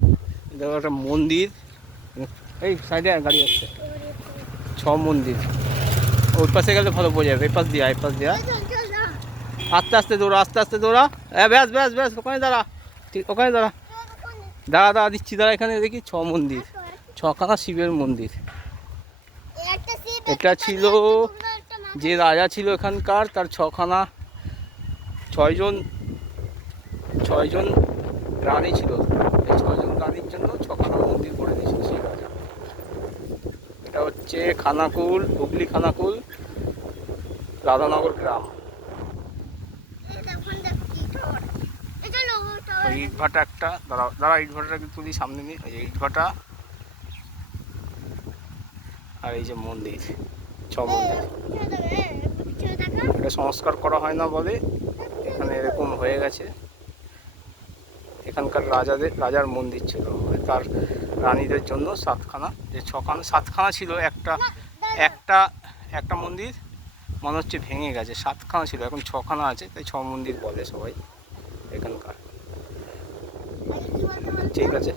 দেখো একটা মন্দির, এই সাইডে গাড়ি আসছে, ছ মন্দির। ওই পাশে গেলে ভালো বোঝা যাবে, এই পাশ দিয়া, এই পাশ দিয়া। আস্তে আস্তে দৌড়া, আস্তে আস্তে দৌড়া। ব্যাস ব্যাস ব্যাস, ওখানে দাঁড়া, ঠিক ওখানে দাঁড়া, দাঁড়া দাঁড়া দিচ্ছি, দাঁড়া। এখানে দেখি ছ মন্দির, ছখানা শিবের মন্দির। এটা ছিল যে রাজা ছিল এখানকার, তার ছখানা, ছয়জন রানী ছিল। এই ছয়জন রানীর জন্য ছখানা মন্দির করে দিয়েছিল সেই রাজা। এটা হচ্ছে খানাকুল, হুগলি খানাকুল, রাধানগর গ্রাম। ইট ভাটা একটা, দাঁড়া ইট ভাটাটাকে তুলি সামনে নিয়ে। এই ইট ভাটা আর এই যে মন্দির, ছ মন্দির। এটা সংস্কার করা হয় না বলে এখানে এরকম হয়ে গেছে। এখানকার রাজার মন্দির ছিল, তার রানীদের জন্য সাতখানা, যে ছখানা সাতখানা ছিল। একটা একটা একটা মন্দির মনে হচ্ছে ভেঙে গেছে, সাতখানা ছিল, এখন ছখানা আছে, তাই ছ মন্দির বলে সবাই এখানকার। ঠিক আছে।